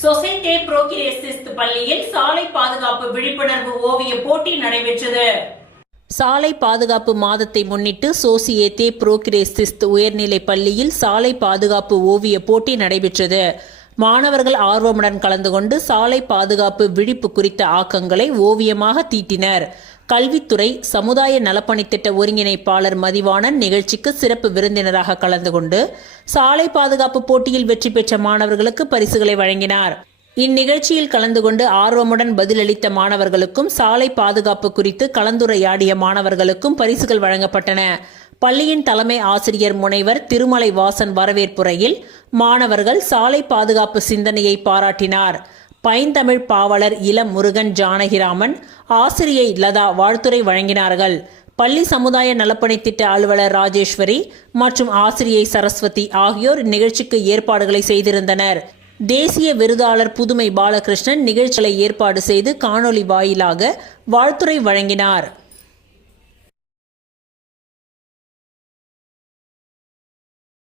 Society புரோகிரேசிஸ்ட் பள்ளியில் சாலை பாதுகாப்பு விழிப்புணர்வு ஓவிய போட்டி நடைபெற்றது. சாலை பாதுகாப்பு மாதத்தை முன்னிட்டு சோசியேத்தே புரோகிரேசிஸ்ட் உயர்நிலை பள்ளியில் சாலை பாதுகாப்பு ஓவிய போட்டி நடைபெற்றது. மாணவர்கள் ஆர்வமுடன் கலந்து கொண்டு சாலை பாதுகாப்பு விழிப்பு குறித்த ஆக்கங்களை ஓவியமாக தீட்டினர். கல்வித்துறை சமுதாய நலப்பணித்திட்ட ஒருங்கிணைப்பாளர் மதிவாணன் நிகழ்ச்சிக்கு சிறப்பு விருந்தினராக கலந்து கொண்டு சாலை பாதுகாப்பு போட்டியில் வெற்றி பெற்ற மாணவர்களுக்கு பரிசுகளை வழங்கினார். இந்நிகழ்ச்சியில் கலந்து கொண்டு ஆர்வமுடன் பதிலளித்த மாணவர்களுக்கும் சாலை பாதுகாப்பு குறித்து கலந்துரையாடிய மாணவர்களுக்கும் பரிசுகள் வழங்கப்பட்டன. பள்ளியின் தலைமை ஆசிரியர் முனைவர் திருமலை வாசன் வரவேற்புரையில் மாணவர்கள் சாலை பாதுகாப்பு சிந்தனையை பாராட்டினார். பைந்தமிழ் பாவலர் இளம் முருகன் ஜானகிராமன், ஆசிரியை லதா வாழ்த்துரை வழங்கினார்கள். பள்ளி சமுதாய நலப்பணித்திட்ட அலுவலர் ராஜேஸ்வரி மற்றும் ஆசிரியை சரஸ்வதி ஆகியோர் நிகழ்ச்சிக்கு ஏற்பாடுகளை செய்திருந்தனர். தேசிய விருதாளர் புதுமை பாலகிருஷ்ணன் நிகழ்ச்சிகளை ஏற்பாடு செய்து காணொலி வாயிலாக வாழ்த்துரை வழங்கினார்.